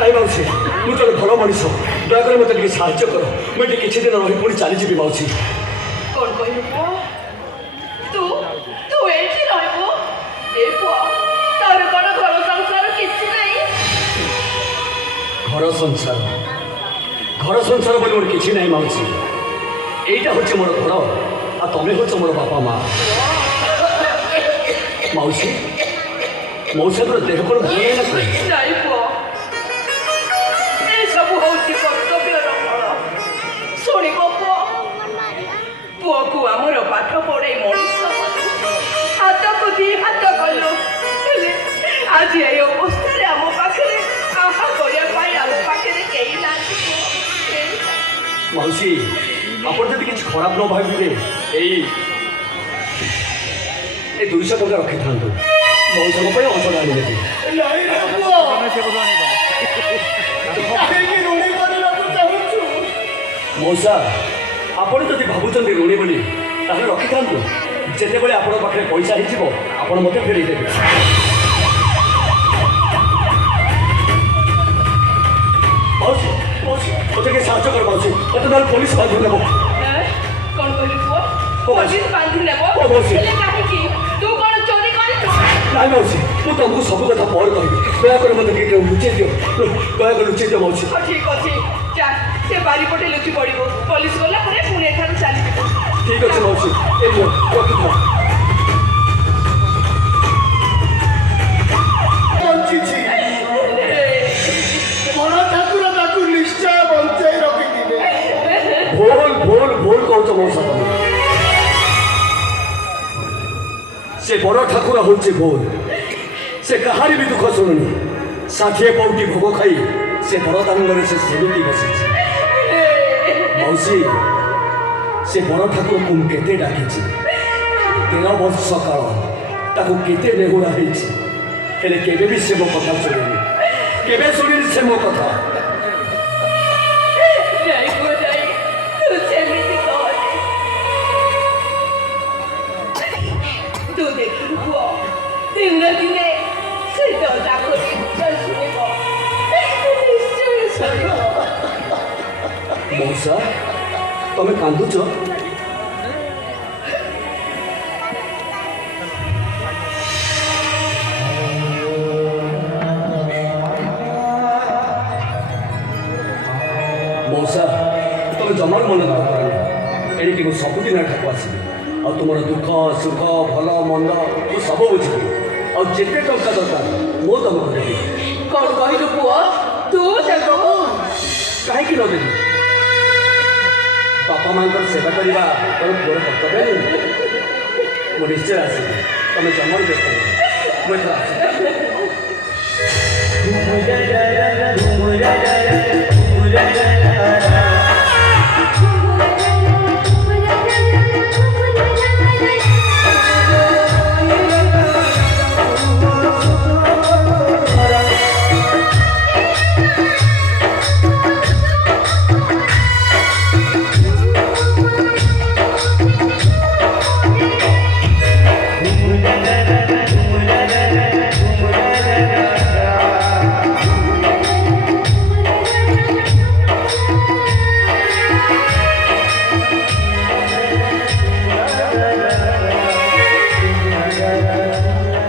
ନାଇଁ ମାଉସୀ ମୁଁ ଜଣେ ଭଲ ମଣିଷ ଦୟାକରି ମୋତେ ଟିକେ ସାହାଯ୍ୟ କର ମୁଁ ଏଠି କିଛି ଦିନ ରହି ପୁଣି ଚାଲିଯିବି ମାଉସୀ। କ'ଣ କହିଲୁ ପୁଅ? ତୁ ତୁ ଏଇଠି ରହିବୁ? ଏ ପୁଅ ତୋର କ'ଣ ଘର ସଂସାର କିଛି ନାହିଁ? ଘର ସଂସାର ବୋଲି ମୋର କିଛି ନାହିଁ ମାଉସୀ। এইটা হচ্ছে মোর ঘর আর তুমি হচ্ছে মোর বাপা মা। মাউসী মৌসা তোর দেহ কোনো ଭଲ ନାହିଁ ନା? ନାଇଁ ପୁଅ, ଏସବୁ ହଉଛି କର୍ତ୍ତବ୍ୟର ଫଳ। ଶୁଣିବ ପୁଅ, ପୁଅକୁ ଆମର ପାଠ ପଢ଼େଇ ମଣିଷ କଲୁ, ହାତକୁ ଦି ହାତ କଲୁ, ହେଲେ ଆଜି ଏଇ ଅବସ୍ଥାରେ ଆମ ପାଖରେ ଆହା କରିବା ପାଇଁ ଆମ ପାଖରେ କେହି ନାହାନ୍ତି ପୁଅ। ମାଉସୀ ଆପଣ ଯଦି କିଛି ଖରାପ ନ ଭାବିବେ ଏଇ 200 ଟଙ୍କା ରଖିଥାନ୍ତୁ ମଉସାଙ୍କ ପାଇଁ ଔଷଧ ଆଣିଦେବି। ମଉସା ଆପଣ ଯଦି ଭାବୁଛନ୍ତି ଋଣୀ ବୋଲି ତାହେଲେ ରଖିଥାନ୍ତୁ, ଯେତେବେଳେ ଆପଣଙ୍କ ପାଖରେ ପଇସା ହେଇଯିବ ଆପଣ ମୋତେ ଫେରେଇ ଦେବେ। ମାଉସୀ ମାଉସୀ ମୋତେ ଟିକେ ସାହାଯ୍ୟ କର ମାଉସୀ, ମୋତେ ନହେଲେ ପୋଲିସ ବାନ୍ଧି ନେବ। କ'ଣ କହିଲୁ ପୁଅ? ପୋଲିସ ବାନ୍ଧି ନେବ? ହେଲେ କାହିଁକି? ତୁ କ'ଣ ଚୋରି କରିଛୁ? ନାଇଁ ମାଉସୀ ମୁଁ ତମକୁ ସବୁ କଥା ପରେ କହିବି, ଦୟାକରି ମୋତେ ଟିକେ ଲୁଚେଇ ଦିଅ, ଦୟାକରି ଲୁଚେଇ ଦିଅ ମାଉସୀ। ଠିକ୍ ଅଛି, ଯା ସେ ବାରିପଟେ ଲୁଚି ପଡ଼ିବ, ପୋଲିସ ଗଲା ପରେ ପୁଣି ଏଠାରୁ ଚାଲିଯିବ। ଠିକ୍ ଅଛି ମାଉସୀ ଏଇ ରଖିଥାଅ। ଭୁଲ କହୁଛ ମଉସା ତମେ। ସେ ବଡ଼ ଠାକୁର ହଉଛି ଭୁଲ, ସେ କାହାରି ବି ଦୁଃଖ ଶୁଣୁନି। 60 ପଉଟି ଭୋଗ ଖାଇ ସେ ବଡ଼ ଦାଣ୍ଡରେ ସେ ସେମିତି ବସିଛି। ମାଉସୀ ସେ ବଡ଼ ଠାକୁରକୁ ମୁଁ କେତେ ଡାକିଛି, 13 ବର୍ଷ କାଳ ତାକୁ କେତେ ନେହୁରା ହେଇଛି, ହେଲେ କେବେ ବି ସେ ମୋ କଥା ଶୁଣିନି, କେବେ ଶୁଣିନି ସେ ମୋ କଥା। ଦିନେ ଦିନେ ସେ ଡାକ ନିଶ୍ଚୟ ଶୁଣିବ, ନିଶ୍ଚୟ ଶୁଣିବ। ମଉସା ତମେ କାନ୍ଦୁଛ? ମଉସା ତମେ ଜମାରୁ ମନେ ଦୁଃଖ କରନି, ଏଣିକି ମୁଁ ସବୁଦିନ ଏଠାକୁ ଆସିବି, ଆଉ ତୁମର ଦୁଃଖ ସୁଖ ଭଲ ମନ୍ଦ ମୁଁ ସବୁ ବୁଝିବି, ଆଉ ଯେତେ ଟଙ୍କା ଦରକାର ମୁଁ ତମକୁ ଦେବି। କ'ଣ କହିଲୁ ପୁଅ? ତୁ ଦେବୁ? କାହିଁକି ନ ଦେବି? ବାପା ମାଙ୍କର ସେବା କରିବା ତମ ପୁଅର କର୍ତ୍ତବ୍ୟ ନୁହେଁ? ମୁଁ ନିଶ୍ଚୟ ଆସିବି, ତମେ ଜମାରୁ ବ୍ୟସ୍ତ ନୁହେଁ, ମୁଁ ଏଥର ଆସିବି।